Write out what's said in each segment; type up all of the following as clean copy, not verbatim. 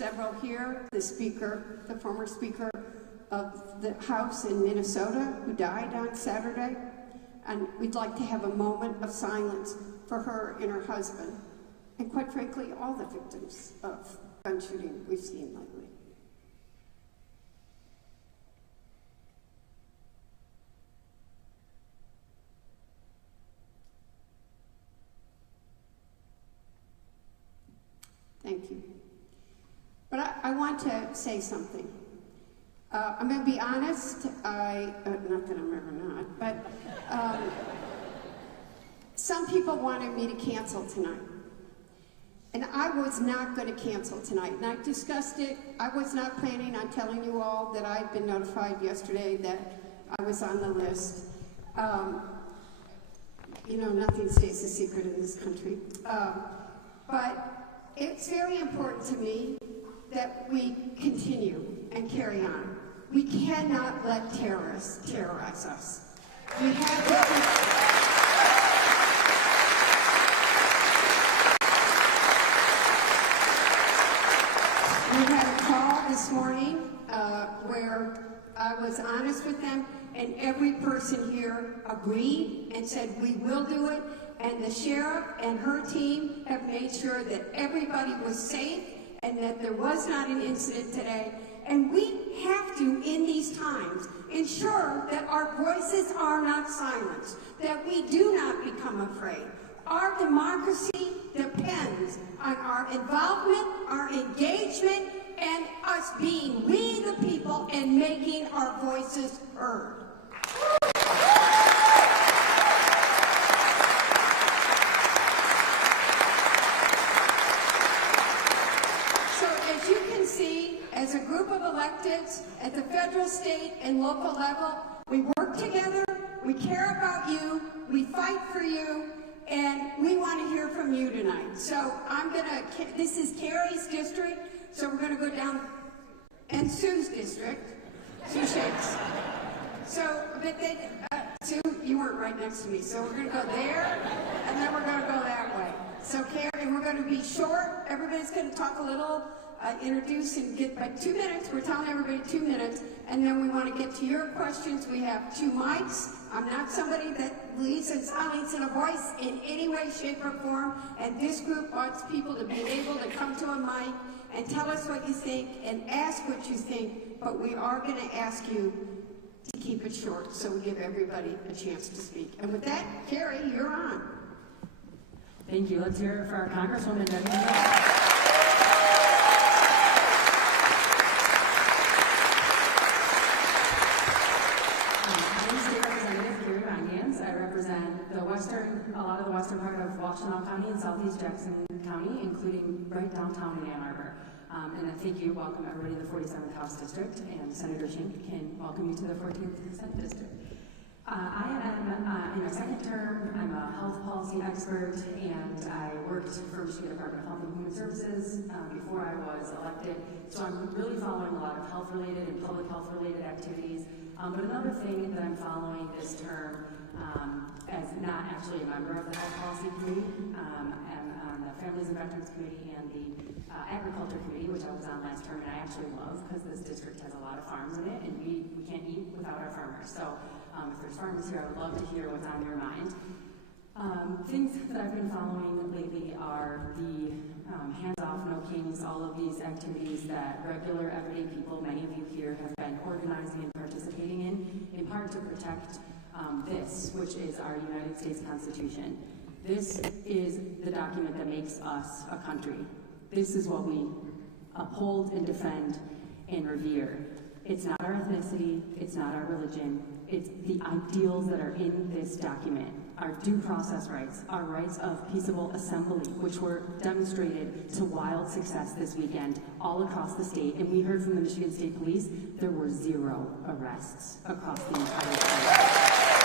several here. The speaker, the former speaker of the House in Minnesota, who died on Saturday. And we'd like to have a moment of silence for her and her husband, and quite frankly, all the victims of gun shooting we've seen lately. Thank you. But I want to say something. I'm going to be honest, not that I'm ever not, but some people wanted me to cancel tonight. And I was not going to cancel tonight. And I discussed it. I was not planning on telling you all that I'd been notified yesterday that I was on the list. You know, nothing stays a secret in this country. But it's very important to me that we continue and carry on. We cannot let terrorists terrorize us. We have to... We had a call this morning where I was honest with them, and every person here agreed and said we will do it, and the sheriff and her team have made sure that everybody was safe and that there was not an incident today. And we have to, in these times, ensure that our voices are not silenced, that we do not become afraid. Our democracy depends on our involvement, our engagement, and us being we the people and making our voices heard. So as you can see, as a group of electeds at the federal, state, and local level, we work together, we care about you, we fight for you, and we want to hear from you tonight. So this is Carrie's district, so we're going to go down, and Sue's district, Sue Shanks. So, but Sue, you weren't right next to me, so we're going to go there, and then we're going to go that way. So Carrie, and we're going to be short, everybody's going to talk a little, introduce and get by 2 minutes. We're telling everybody 2 minutes, and then we want to get to your questions. We have 2 mics. I'm not somebody that believes in silence in a voice in any way, shape, or form, and this group wants people to be able to come to a mic and tell us what you think and ask what you think, but we are going to ask you to keep it short so we give everybody a chance to speak. And with that, Carrie, you're on. Thank you. Let's hear it for our Congresswoman, Debbie Dingell. A lot of the western part of Washtenaw County and southeast Jackson County, including right downtown in Ann Arbor. And I thank you, welcome everybody to the 47th House District, and Senator Shink can welcome you to the 14th Senate District. I am in my second term. I'm a health policy expert, and I worked for Michigan Department of Health and Human Services before I was elected. So I'm really following a lot of health-related and public health-related activities. But another thing that I'm following this term, as not actually a member of the Health Policy Committee, I'm on the Families and Veterans Committee and the Agriculture Committee, which I was on last term, and I actually love because this district has a lot of farms in it, and we can't eat without our farmers. So if there's farmers here, I would love to hear what's on your mind. Things that I've been following lately are the hands-off, no kings, all of these activities that regular, everyday people, many of you here, have been organizing and participating in part to protect this, which is our United States Constitution. This is the document that makes us a country. This is what we uphold and defend and revere. It's not our ethnicity, it's not our religion, it's the ideals that are in this document. Our due process rights, our rights of peaceable assembly, which were demonstrated to wild success this weekend all across the state. And we heard from the Michigan State Police, there were 0 arrests across the entire state.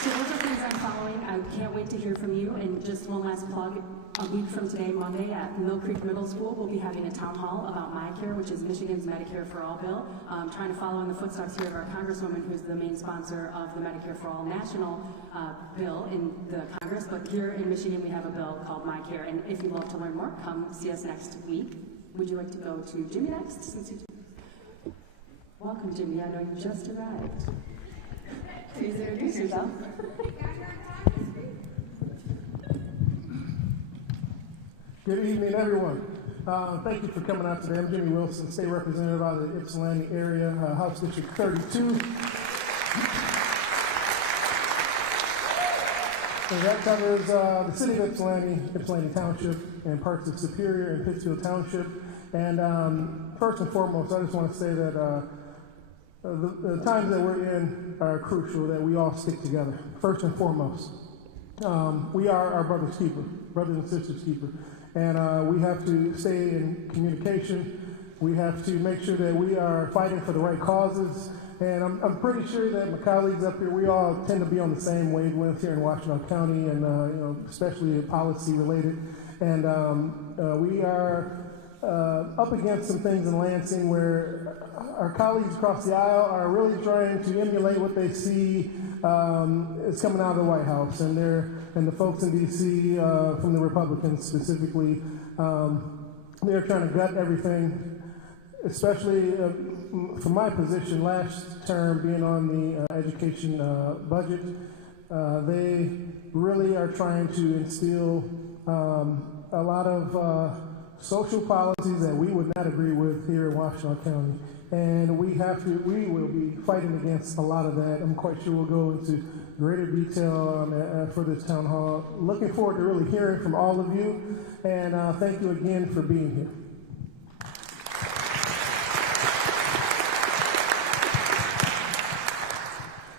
So those are things I'm following going. I can't wait to hear from you. And just one last plug, a week from today, Monday, at Mill Creek Middle School, we'll be having a town hall about MyCare, which is Michigan's Medicare for All bill. Trying to follow in the footsteps here of our Congresswoman, who's the main sponsor of the Medicare for All national bill in the Congress. But here in Michigan, we have a bill called MyCare. And if you'd love to learn more, come see us next week. Would you like to go to Jimmy next? Welcome, Jimmy. I know you just arrived. Please introduce yourself. Good evening, everyone. Thank you for coming out today. I'm Jimmy Wilson, State Representative out of the Ypsilanti area, House District 32. And that covers the city of Ypsilanti, Ypsilanti Township, and parts of Superior and Pittsfield Township. And first and foremost, I just want to say that the times that we're in are crucial, that we all stick together. First and foremost, we are our brother's keeper, brothers and sisters keeper. And we have to stay in communication. We have to make sure that we are fighting for the right causes. And I'm pretty sure that my colleagues up here, we all tend to be on the same wavelength here in Washington County, and especially policy related. And we are up against some things in Lansing where our colleagues across the aisle are really trying to emulate what they see is coming out of the White House, and the folks in D.C. From the Republicans specifically, they're trying to gut everything, especially from my position last term being on the education budget. They really are trying to instill a lot of social policies that we would not agree with here in Washington County. And we will be fighting against a lot of that. I'm quite sure we'll go into greater detail for this town hall. Looking forward to really hearing from all of you, and thank you again for being here.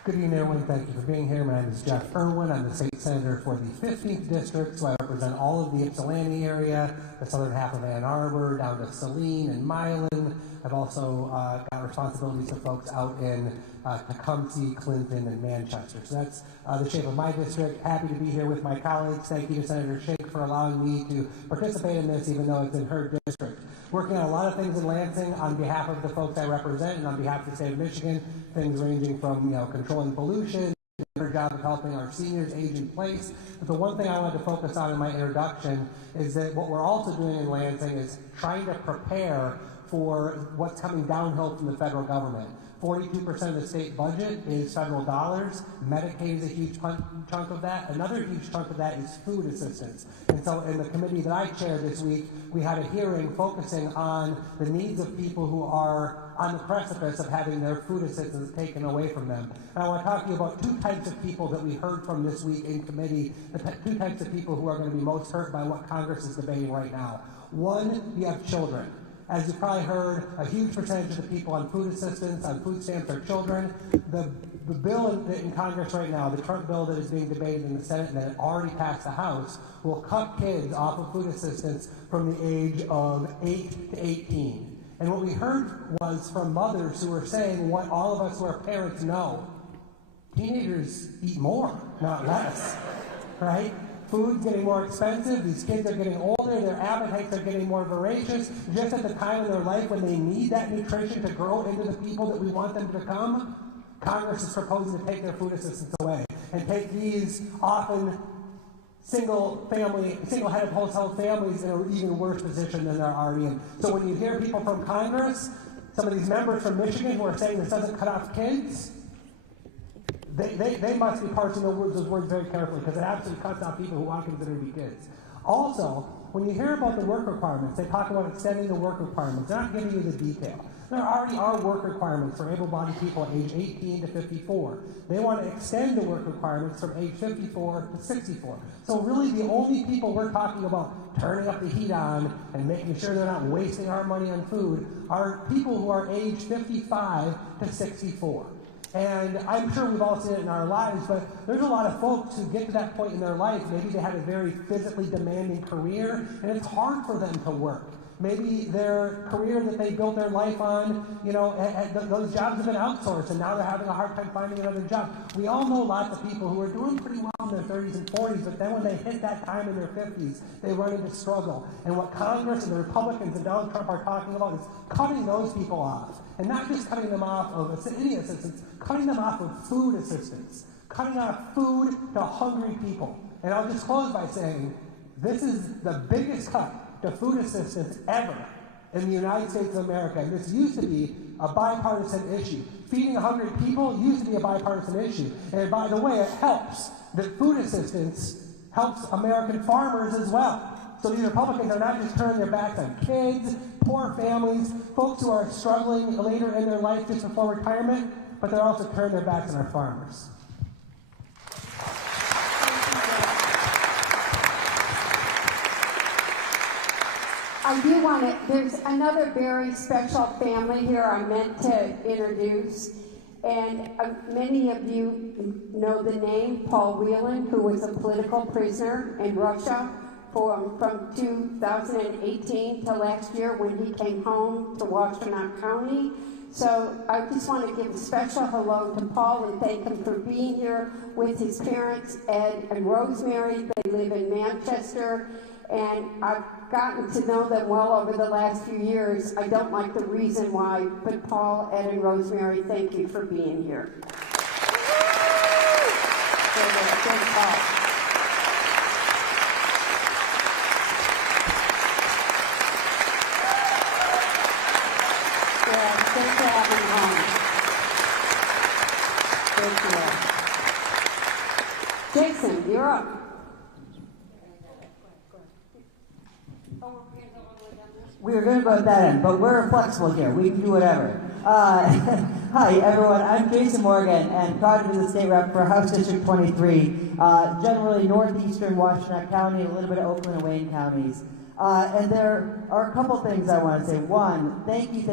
Good evening, everyone. Thank you for being here. My name is Jeff Irwin. I'm the state senator for the 15th district, so I represent all of the Ypsilanti area, the southern half of Ann Arbor, down to Saline and Milan. I've also got responsibilities for folks out in Tecumseh, Clinton, and Manchester. So that's the shape of my district. Happy to be here with my colleagues. Thank you to Senator Shink for allowing me to participate in this, even though it's in her district. Working on a lot of things in Lansing on behalf of the folks I represent and on behalf of the state of Michigan, things ranging from controlling pollution, our job of helping our seniors age in place. But the one thing I wanted to focus on in my introduction is that what we're also doing in Lansing is trying to prepare for what's coming downhill from the federal government. 42% of the state budget is federal dollars. Medicaid is a huge chunk of that. Another huge chunk of that is food assistance. And so in the committee that I chaired this week, we had a hearing focusing on the needs of people who are on the precipice of having their food assistance taken away from them. And I want to talk to you about two types of people that we heard from this week in committee, the two types of people who are going to be most hurt by what Congress is debating right now. One, you have children. As you probably heard, a huge percentage of the people on food assistance, on food stamps, are children. The bill in Congress right now, the Trump bill that is being debated in the Senate and that already passed the House, will cut kids off of food assistance from the age of 8 to 18. And what we heard was from mothers who were saying what all of us who are parents know. Teenagers eat more, not less, right? Food's getting more expensive, these kids are getting older, their appetites are getting more voracious. Just at the time in their life when they need that nutrition to grow into the people that we want them to become, Congress is proposing to take their food assistance away and take these often single-headed household families in an even worse position than they're already in. So when you hear people from Congress, some of these members from Michigan who are saying this doesn't cut off kids, they must be parsing those words very carefully, because it absolutely cuts out people who I consider to be kids. Also, when you hear about the work requirements, they talk about extending the work requirements. They're not giving you the detail. There already are work requirements for able-bodied people at age 18 to 54. They want to extend the work requirements from age 54 to 64. So really the only people we're talking about turning up the heat on and making sure they're not wasting our money on food are people who are age 55 to 64. And I'm sure we've all seen it in our lives, but there's a lot of folks who get to that point in their life, maybe they had a very physically demanding career, and it's hard for them to work. Maybe their career that they built their life on, those jobs have been outsourced, and now they're having a hard time finding another job. We all know lots of people who are doing pretty well in their 30s and 40s, but then when they hit that time in their 50s, they run into struggle. And what Congress and the Republicans and Donald Trump are talking about is cutting those people off. And not just cutting them off of any assistance, cutting them off of food assistance, cutting off food to hungry people. And I'll just close by saying, this is the biggest cut to food assistance ever in the United States of America. And this used to be a bipartisan issue. Feeding hungry people used to be a bipartisan issue. And by the way, it helps that food assistance helps American farmers as well. So these Republicans are not just turning their backs on kids, poor families, folks who are struggling later in their life just before retirement, but they're also turning their backs on our farmers. I do want to, there's another very special family here I meant to introduce. And many of you know the name Paul Whelan, who was a political prisoner in Russia from 2018 to last year when he came home to Washtenaw County. So I just want to give a special hello to Paul and thank him for being here with his parents, Ed and Rosemary. They live in Manchester. And I've gotten to know them well over the last few years. I don't like the reason why, but Paul, Ed, and Rosemary, thank you for being here. Thanks, Paul. Yeah, thanks for having me home. Thank you. Jason, you're up. We were going to go at that end, but we're flexible here. We can do whatever. Hi, everyone. I'm Jason Morgan, and proud to be the state rep for House District 23, generally northeastern Washtenaw County, a little bit of Oakland and Wayne counties. And there are a couple things I want to say. One, thank you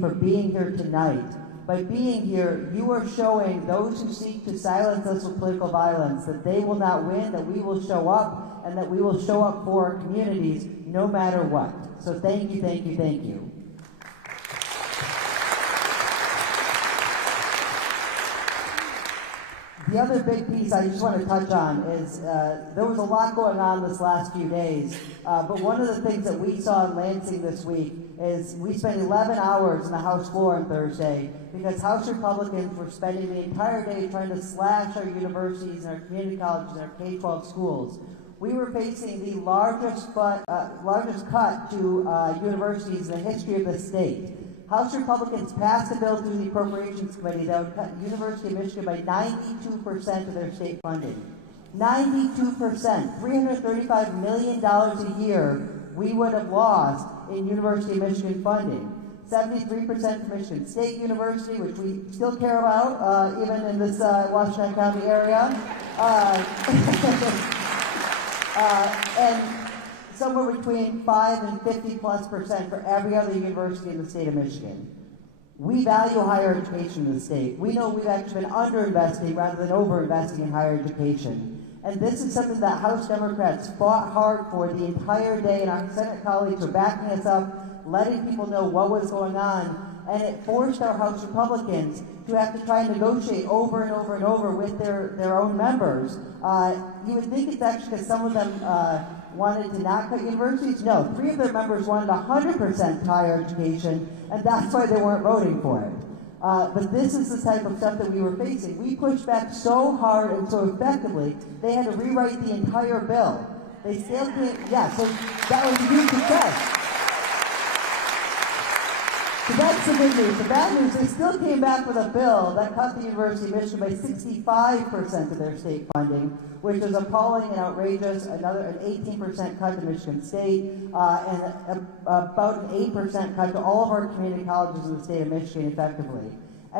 for being here tonight. By being here, you are showing those who seek to silence us with political violence that they will not win, that we will show up, and that we will show up for our communities no matter what. So thank you. The other big piece I just want to touch on is there was a lot going on this last few days, but one of the things that we saw in Lansing this week is we spent 11 hours on the House floor on Thursday because House Republicans were spending the entire day trying to slash our universities and our community colleges and our K-12 schools. We were facing the largest cut to universities in the history of the state. House Republicans passed a bill through the Appropriations Committee that would cut University of Michigan by 92% of their state funding. 92%, $335 million a year we would have lost in University of Michigan funding. 73% for Michigan State University, which we still care about, even in this Washtenaw County area. And somewhere between 5 and 50+% for every other university in the state of Michigan. We value higher education in the state. We know we've actually been underinvesting rather than overinvesting in higher education. And this is something that House Democrats fought hard for the entire day, and our Senate colleagues are backing us up, letting people know what was going on, and it forced our House Republicans to have to try and negotiate over and over and over with their own members. You would think it's actually because some of them wanted to not cut universities. No, 3 of their members wanted 100% higher education, and that's why they weren't voting for it. But this is the type of stuff that we were facing. We pushed back so hard and so effectively, they had to rewrite the entire bill. They still did, so that was a huge success. So that's the good news. The bad news, they still came back with a bill that cut the University of Michigan by 65% of their state funding, which is appalling and outrageous. An 18% cut to Michigan State, and about an 8% cut to all of our community colleges in the state of Michigan effectively.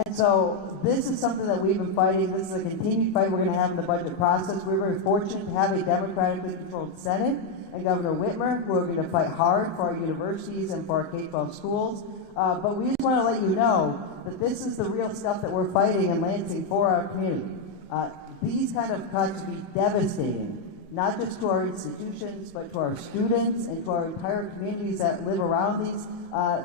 And so this is something that we've been fighting. This is a continued fight we're going to have in the budget process. We're very fortunate to have a democratically controlled Senate and Governor Whitmer, who are going to fight hard for our universities and for our K-12 schools. But we just want to let you know that this is the real stuff that we're fighting in Lansing for our community. These kind of cuts would be devastating, not just to our institutions, but to our students and to our entire communities that live around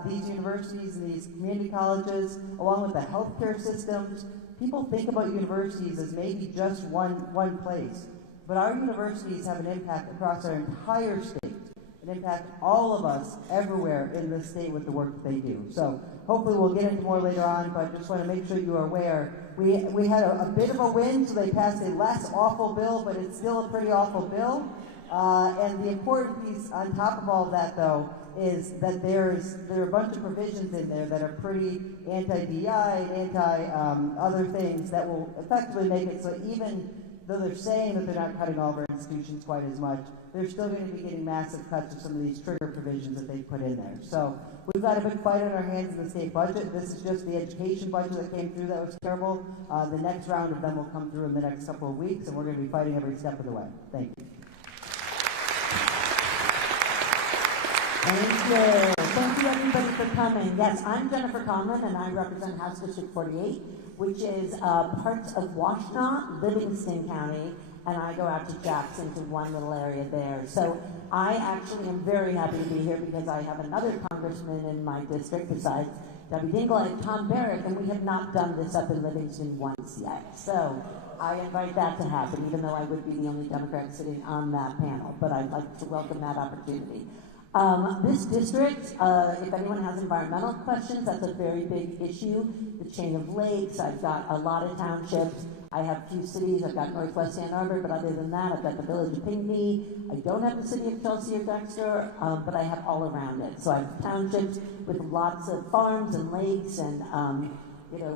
these universities and these community colleges, along with the healthcare systems. People think about universities as maybe just one place, but our universities have an impact across our entire state, and impact all of us everywhere in the state with the work that they do. So hopefully we'll get into more later on, but I just want to make sure you are aware. We had a bit of a win, so they passed a less awful bill, but it's still a pretty awful bill. And the important piece on top of all of that, though, is that there are a bunch of provisions in there that are pretty anti-DEI and anti-other things that will effectively make it so even though they're saying that they're not cutting all of our institutions quite as much, they're still going to be getting massive cuts of some of these trigger provisions that they put in there. So we've got a big fight on our hands in the state budget. This is just the education budget that came through that was terrible. The next round of them will come through in the next couple of weeks, and we're going to be fighting every step of the way. Thank you. Thank you. Thank you, everybody, for coming. Yes, I'm Jennifer Conland, and I represent House District 48, which is parts of Washtenaw, Livingston County, and I go out to Jackson to one little area there. So I actually am very happy to be here because I have another congressman in my district besides Debbie Dingell and Tom Barrett, and we have not done this up in Livingston once yet. So I invite that to happen, even though I would be the only Democrat sitting on that panel, but I'd like to welcome that opportunity. This district, if anyone has environmental questions, that's a very big issue. The chain of lakes, I've got a lot of townships. I have a few cities, I've got Northwest Ann Arbor, but other than that, I've got the village of Pinckney. I don't have the city of Chelsea or Dexter, but I have all around it. So I have townships with lots of farms and lakes and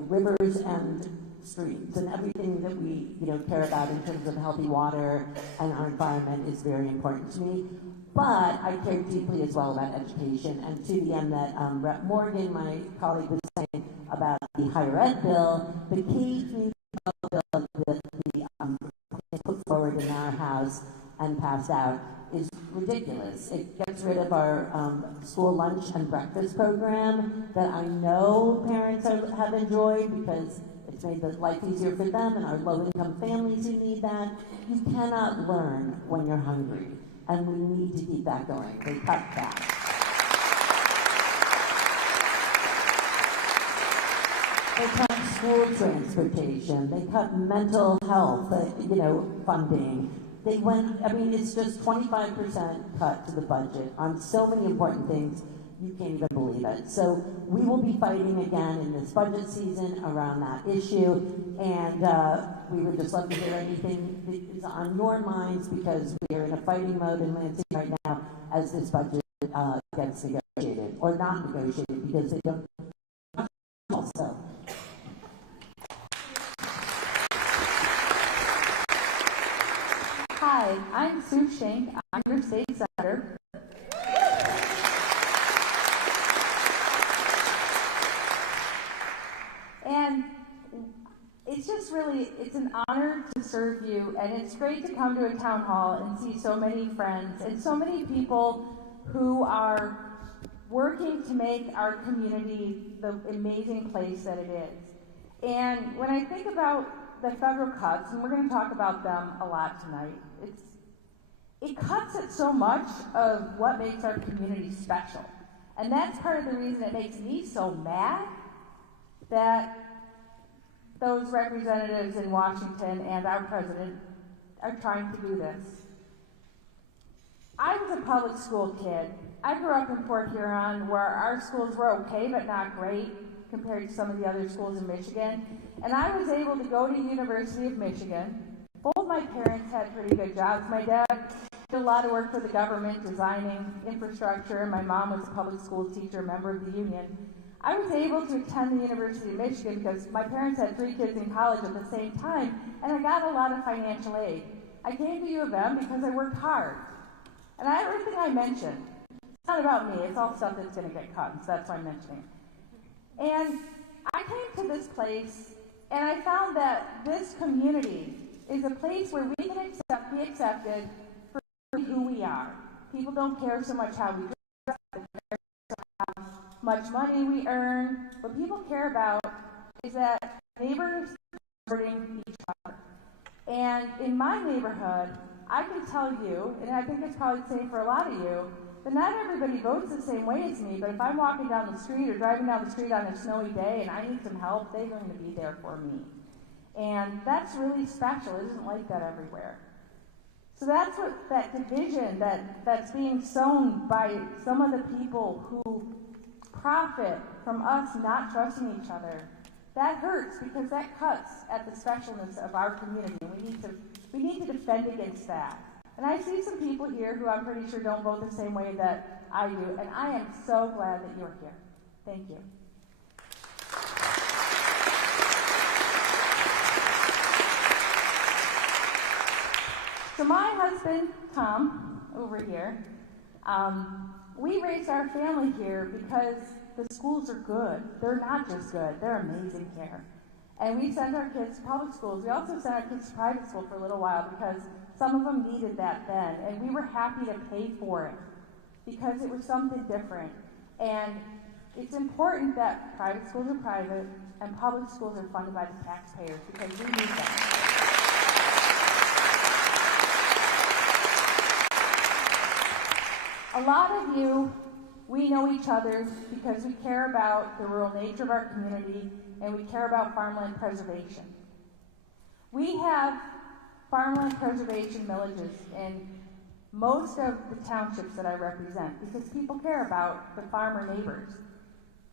rivers and streams, and everything that we care about in terms of healthy water and our environment is very important to me. But I care deeply as well about education, and to the end that Rep. Morgan, my colleague, was saying about the higher ed bill, the K-12 bill that we put forward in our House and passed out is ridiculous. It gets rid of our school lunch and breakfast program that I know parents have enjoyed because it's made life easier for them and our low-income families who need that. You cannot learn when you're hungry. And we need to keep that going. They cut that. They cut school transportation. They cut mental health, funding. They went, it's just 25% cut to the budget on so many important things. You can't even believe it. So we will be fighting again in this budget season around that issue, and we would just love to hear anything that is on your minds because we are in a fighting mode in Lansing right now as this budget gets negotiated, or not negotiated because they don't also. Hi, I'm Sue Shink. I'm your state senator. And it's an honor to serve you, and it's great to come to a town hall and see so many friends and so many people who are working to make our community the amazing place that it is. And when I think about the federal cuts, and we're going to talk about them a lot tonight, it cuts at so much of what makes our community special. And that's part of the reason it makes me so mad that those representatives in Washington and our president are trying to do this. I was a public school kid. I grew up in Port Huron where our schools were okay but not great compared to some of the other schools in Michigan. And I was able to go to University of Michigan. Both my parents had pretty good jobs. My dad did a lot of work for the government designing infrastructure, and my mom was a public school teacher, a member of the union. I was able to attend the University of Michigan because my parents had 3 kids in college at the same time, and I got a lot of financial aid. I came to U of M because I worked hard. And everything I mentioned, it's not about me, it's all stuff that's going to get cut, so that's why I'm mentioning it. And I came to this place, and I found that this community is a place where we can be accepted for who we are. People don't care so much how we dress, they care how much money we earn. What people care about is that neighbors are supporting each other. And in my neighborhood, I can tell you, and I think it's probably the same for a lot of you, that not everybody votes the same way as me, but if I'm walking down the street or driving down the street on a snowy day and I need some help, they're going to be there for me. And that's really special. It isn't like that everywhere. So that's what that division that's being sown by some of the people who profit from us not trusting each other. That hurts because that cuts at the specialness of our community. We need to defend against that. And I see some people here who I'm pretty sure don't vote the same way that I do, and I am so glad that you're here. Thank you. So my husband, Tom, over here, we raised our family here because the schools are good. They're not just good, they're amazing here. And we send our kids to public schools. We also sent our kids to private school for a little while because some of them needed that then. And we were happy to pay for it because it was something different. And it's important that private schools are private and public schools are funded by the taxpayers because we need them. A lot of you, we know each other because we care about the rural nature of our community and we care about farmland preservation. We have farmland preservation villages in most of the townships that I represent because people care about the farmer neighbors.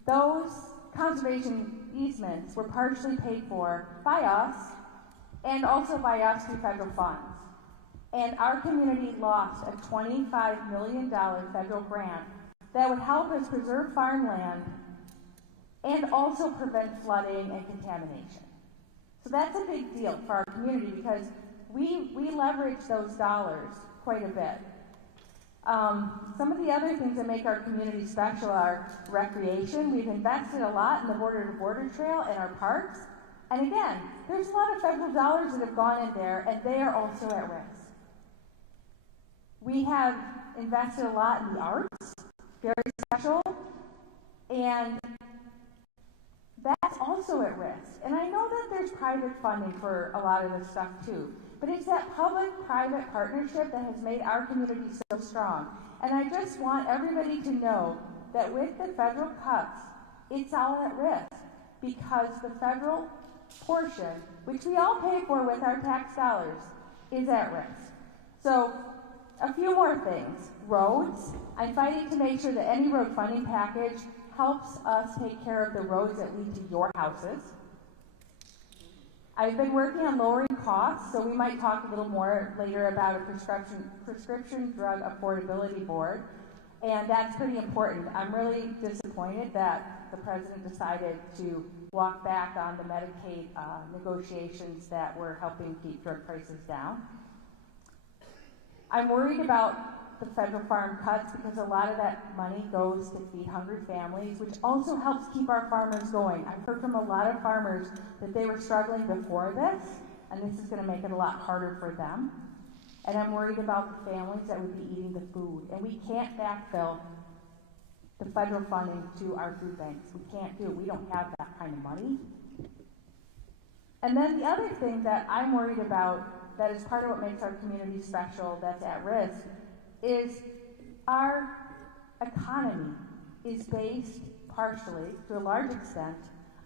Those conservation easements were partially paid for by us and also by us through federal funds. And our community lost a $25 million federal grant that would help us preserve farmland and also prevent flooding and contamination. So that's a big deal for our community because we leverage those dollars quite a bit. Some of the other things that make our community special are recreation. We've invested a lot in the border-to-border trail and our parks. And again, there's a lot of federal dollars that have gone in there and they are also at risk. We have invested a lot in the arts, very special, and that's also at risk. And I know that there's private funding for a lot of this stuff too, but it's that public-private partnership that has made our community so strong. And I just want everybody to know that with the federal cuts, it's all at risk because the federal portion, which we all pay for with our tax dollars, is at risk. So, a few more things. Roads. I'm fighting to make sure that any road funding package helps us take care of the roads that lead to your houses. I've been working on lowering costs, so we might talk a little more later about a prescription drug affordability board, and that's pretty important. I'm really disappointed that the president decided to walk back on the Medicaid negotiations that were helping keep drug prices down. I'm worried about the federal farm cuts because a lot of that money goes to feed hungry families, which also helps keep our farmers going. I've heard from a lot of farmers that they were struggling before this, and this is going to make it a lot harder for them. And I'm worried about the families that would be eating the food. And we can't backfill the federal funding to our food banks. We can't do it. We don't have that kind of money. And then the other thing that I'm worried about that is part of what makes our community special that's at risk is our economy is based partially, to a large extent,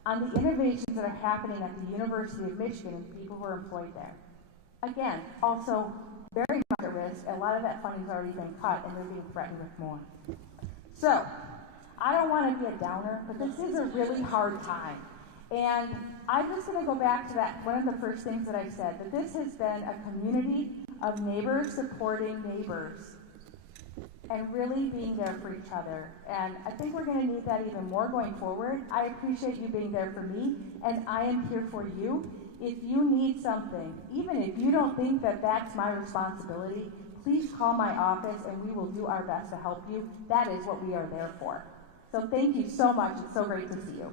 on the innovations that are happening at the University of Michigan and people who are employed there. Again, also very much at risk. A lot of that funding's already been cut and they're being threatened with more. So, I don't want to be a downer, but this is a really hard time. And I'm just going to go back to that, one of the first things that I said, that this has been a community of neighbors supporting neighbors and really being there for each other. And I think we're going to need that even more going forward. I appreciate you being there for me, and I am here for you. If you need something, even if you don't think that that's my responsibility, please call my office and we will do our best to help you. That is what we are there for. So thank you so much. It's so great to see you.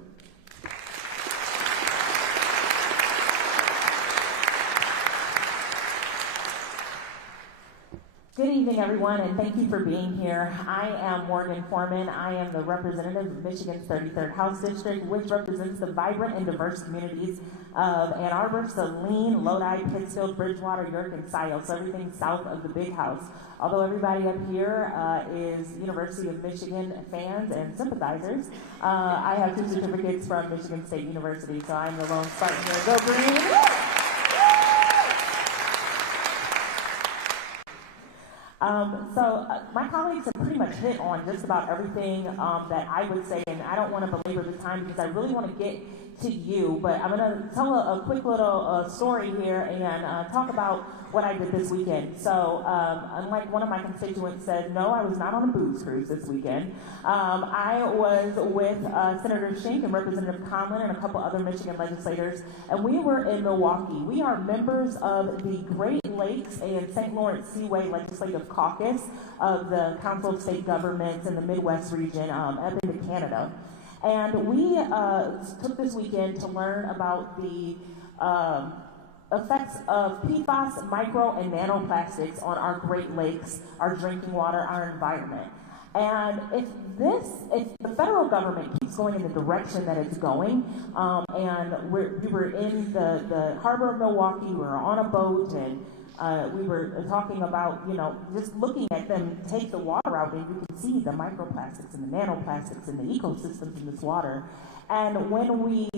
Good evening, everyone, and thank you for being here. I am Morgan Foreman. I am the representative of Michigan's 33rd House District, which represents the vibrant and diverse communities of Ann Arbor, Saline, Lodi, Pittsfield, Bridgewater, York, and Scioto, so everything south of the Big House. Although everybody up here is University of Michigan fans and sympathizers, I have 2 certificates from Michigan State University, so I'm the lone Spartan here. Go Green! My colleagues have pretty much hit on just about everything that I would say, and I don't want to belabor the time because I really want to get to you, but I'm going to tell a quick little story here and talk about what I did this weekend. So, unlike one of my constituents said, no, I was not on a booze cruise this weekend. I was with Senator Shink and Representative Conland and a couple other Michigan legislators, and we were in Milwaukee. We are members of the Great Lakes and St. Lawrence Seaway Legislative Caucus of the Council of State Governments in the Midwest region up into Canada. And we took this weekend to learn about the effects of PFAS, micro and nanoplastics on our Great Lakes, our drinking water, our environment. And if the federal government keeps going in the direction that it's going, and we were in the harbor of Milwaukee, we were on a boat, and we were talking about, just looking at them take the water out, and you can see the microplastics and the nanoplastics and the ecosystems in this water. And when we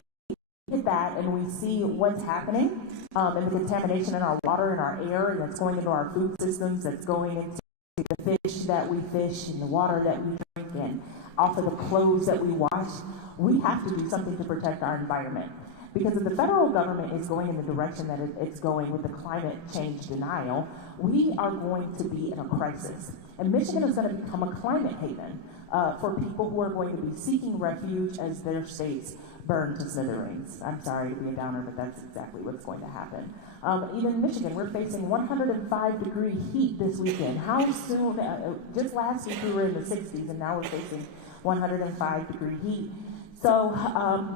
get that and we see what's happening, and the contamination in our water and our air, and that's going into our food systems, that's going into the fish that we fish and the water that we drink and off of the clothes that we wash, we have to do something to protect our environment. Because if the federal government is going in the direction that it's going with the climate change denial, we are going to be in a crisis. And Michigan is going to become a climate haven for people who are going to be seeking refuge as their states burn to smithereens. I'm sorry to be a downer, but that's exactly what's going to happen. Even in Michigan, we're facing 105-degree heat this weekend. How soon, just last week we were in the 60s, and now we're facing 105-degree heat. So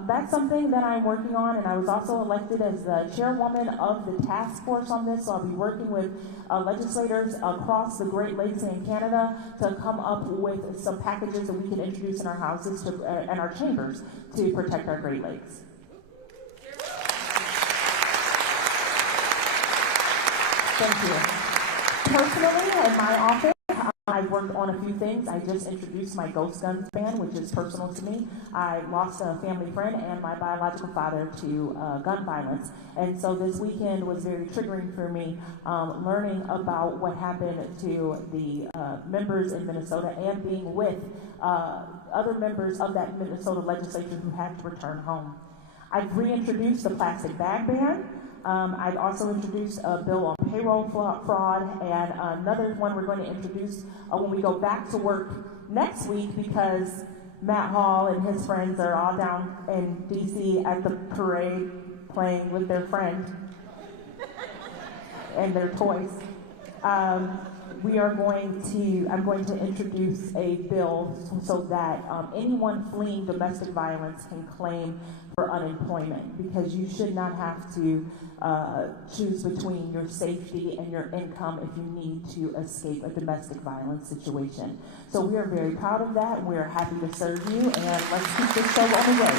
that's something that I'm working on, and I was also elected as the chairwoman of the task force on this, so I'll be working with legislators across the Great Lakes and Canada to come up with some packages that we can introduce in our houses and our chambers to protect our Great Lakes. Thank you. Personally, in my office, I've worked on a few things. I just introduced my Ghost Guns ban, which is personal to me. I lost a family friend and my biological father to gun violence. And so this weekend was very triggering for me, learning about what happened to the members in Minnesota and being with other members of that Minnesota legislature who had to return home. I've reintroduced the plastic bag ban. I've also introduced a bill on payroll fraud, and another one we're going to introduce when we go back to work next week, because Matt Hall and his friends are all down in D.C. at the parade playing with their friend and their toys. I'm going to introduce a bill so that anyone fleeing domestic violence can claim for unemployment, because you should not have to choose between your safety and your income if you need to escape a domestic violence situation. So we are very proud of that. We are happy to serve you, and let's keep this show on the way.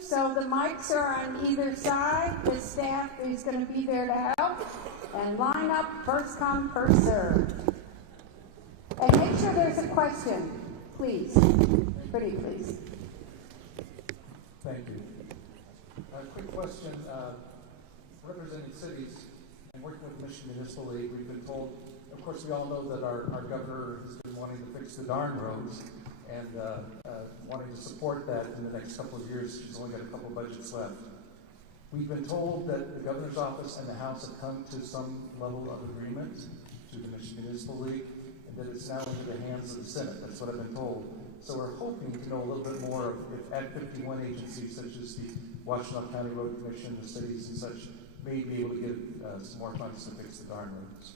So the mics are on either side. The staff is going to be there to help. And line up, first come, first serve. And make sure there's a question, please. Pretty please. Thank you. Quick question. Representing cities and working with the Michigan Municipal League, we've been told, of course, we all know that our governor has been wanting to fix the darn roads and wanting to support that in the next couple of years. She's only got a couple of budgets left. We've been told that the governor's office and the House have come to some level of agreement through the Michigan Municipal League, and that it's now into the hands of the Senate. That's what I've been told. So we're hoping to know a little bit more of if Act 51 agencies such as the Washtenaw County Road Commission, the cities and such, may be able to get some more funds to fix the darn roads.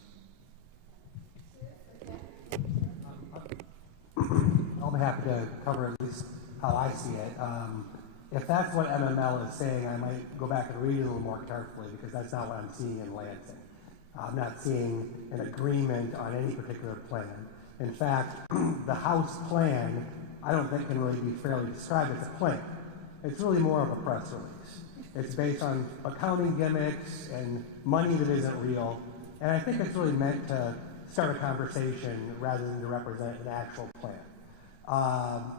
I'll be happy to cover at least how I see it. If that's what MML is saying, I might go back and read it a little more carefully, because that's not what I'm seeing in Lansing. I'm not seeing an agreement on any particular plan. In fact, the House plan, I don't think can really be fairly described as a plan. It's really more of a press release. It's based on accounting gimmicks and money that isn't real. And I think it's really meant to start a conversation rather than to represent an actual plan.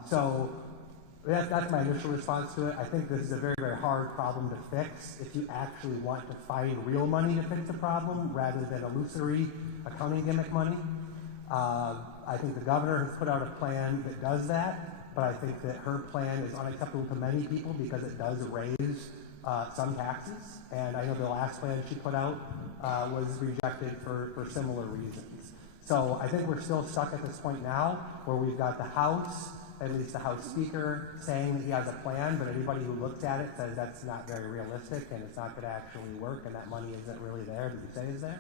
So that's my initial response to it. I think this is a very, very hard problem to fix if you actually want to find real money to fix the problem rather than illusory accounting gimmick money. I think the governor has put out a plan that does that, but I think that her plan is unacceptable to many people because it does raise some taxes. And I know the last plan she put out was rejected for similar reasons. So I think we're still stuck at this point now where we've got the House, at least the House Speaker, saying that he has a plan, but everybody who looks at it says that's not very realistic and it's not going to actually work and that money isn't really there that you say is there.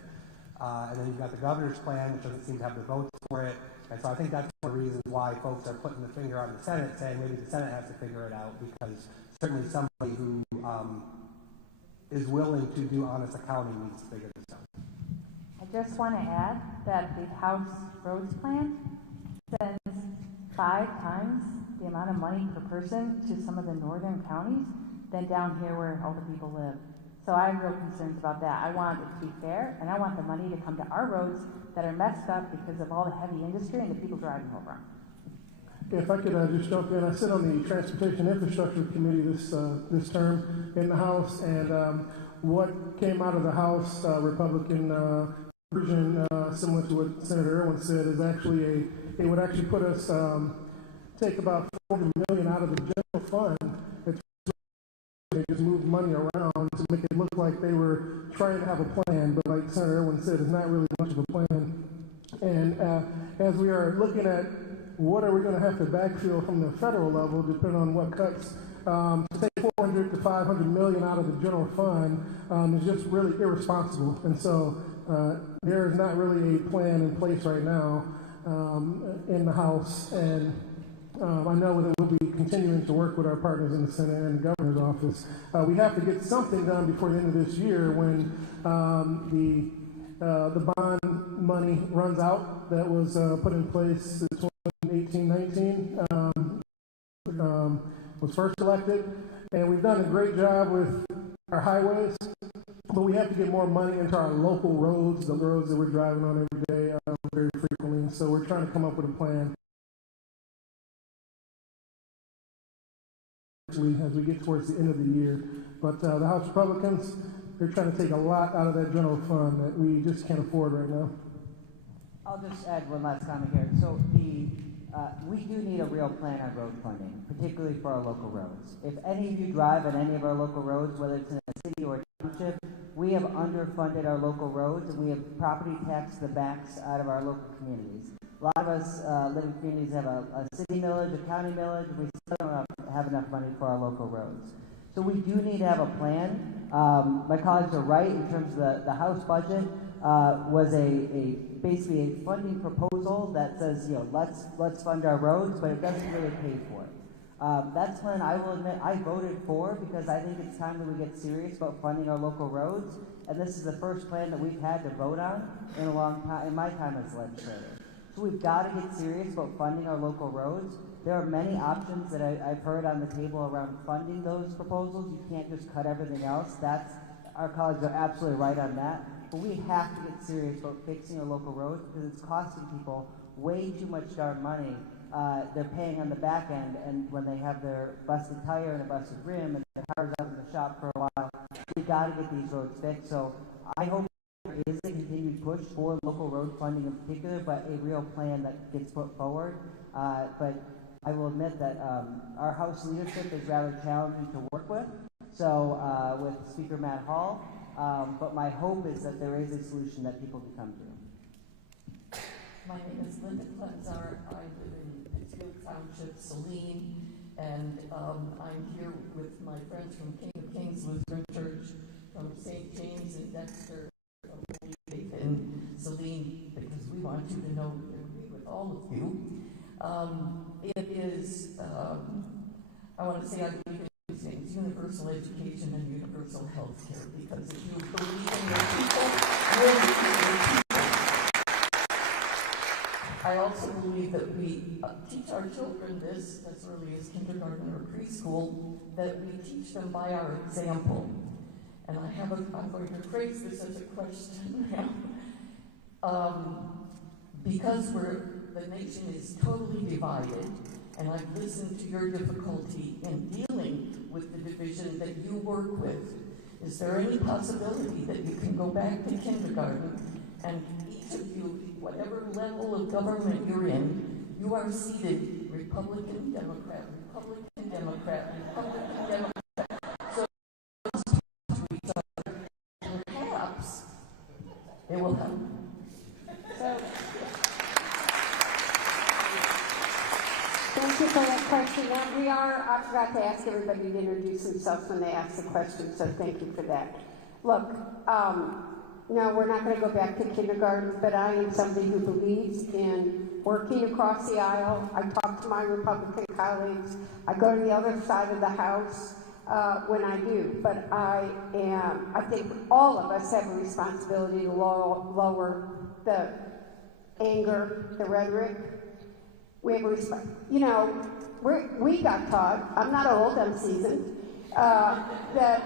And then you've got the governor's plan, which doesn't seem to have the votes for it. And so I think that's one of the reasons why folks are putting the finger on the Senate, saying maybe the Senate has to figure it out, because certainly somebody who is willing to do honest accounting needs to figure this out. I just want to add that the House Roads Plan sends 5 times the amount of money per person to some of the northern counties than down here where all the people live. So I have real concerns about that. I want it to be fair, and I want the money to come to our roads that are messed up because of all the heavy industry and the people driving over them. If I could just jump in, I sit on the Transportation Infrastructure Committee this term in the House, and what came out of the House Republican version, similar to what Senator Irwin said, is actually it would actually put us take about $400 million out of the general fund. They just moved money around to make it look like they were trying to have a plan, but like Senator Irwin said, it's not really much of a plan. And as we are looking at what are we going to have to backfill from the federal level, depending on what cuts, to take 400 to 500 million out of the general fund is just really irresponsible. And so there is not really a plan in place right now in the House, and I know that we'll be continuing to work with our partners in the Senate and the governor's office. We have to get something done before the end of this year when the bond money runs out that was put in place in 2018-19 was first elected, and we've done a great job with our highways, but we have to get more money into our local roads, the roads that we're driving on every day very frequently. And so we're trying to come up with a plan as we get towards the end of the year. But the House Republicans, they're trying to take a lot out of that general fund that we just can't afford right now. I'll just add one last comment here. So we do need a real plan on road funding, particularly for our local roads. If any of you drive on any of our local roads, whether it's in a city or a township, we have underfunded our local roads, and we have property tax the backs out of our local communities. A lot of us live in communities that have a city millage, a county millage. We still don't have enough money for our local roads. So we do need to have a plan. My colleagues are right in terms of the House budget was basically a funding proposal that says, let's fund our roads, but it doesn't really pay for it. That's plan I will admit I voted for, because I think it's time that we get serious about funding our local roads. And this is the first plan that we've had to vote on in a long time, in my time as legislator. So we've got to get serious about funding our local roads. There are many options that I've heard on the table around funding those proposals. You can't just cut everything else. Our colleagues are absolutely right on that. But we have to get serious about fixing our local roads, because it's costing people way too much darn money. They're paying on the back end, and when they have their busted tire and a busted rim and their car's out in the shop for a while, we've got to get these roads fixed. So I hope there is a continued push for local road funding in particular, but a real plan that gets put forward. But I will admit that our House leadership is rather challenging to work with, so with Speaker Matt Hall. But my hope is that there is a solution that people can come to. My name is Linda Klenzar. I live in Pittsfield Township, Saline, and I'm here with my friends from King of Kings Lutheran Church, from St. James and Dexter, from Faith in Saline, because we want you to know we agree with all of you. It is, I want to say I believe in things, universal education and universal health care, because if you believe in your people, you'll believe in your people. I also believe that we teach our children this as early as kindergarten or preschool, that we teach them by our example. And I'm going to phrase this as a question now. Because the nation is totally divided, and I've listened to your difficulty in dealing with the division that you work with, is there any possibility that you can go back to kindergarten and each of you, whatever level of government you're in, you are seated Republican, Democrat, Republican, Democrat, Republican, Democrat. So to each other, perhaps it will help. Thank you for that question. And I forgot to ask everybody to introduce themselves when they ask the question, so thank you for that. Look, no, we're not going to go back to kindergarten, but I am somebody who believes in working across the aisle. I talk to my Republican colleagues. I go to the other side of the House when I do. But I think all of us have a responsibility to lower the anger, the rhetoric. We have a we got taught, I'm not old, I'm seasoned, that,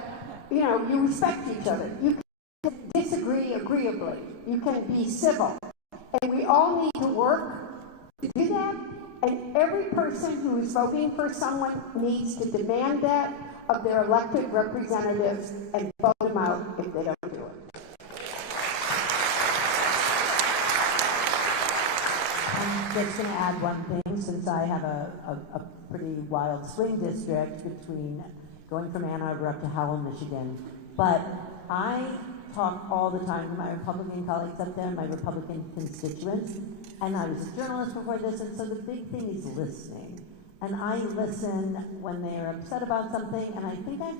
you respect each other. You can disagree agreeably. You can be civil. And we all need to work to do that. And every person who is voting for someone needs to demand that of their elected representatives and vote them out if they don't do it. I'm just going to add one thing, since I have a pretty wild swing district between going from Ann Arbor up to Howell, Michigan. But I talk all the time to my Republican colleagues up there, my Republican constituents, and I was a journalist before this, and so the big thing is listening. And I listen when they're upset about something, and I think I've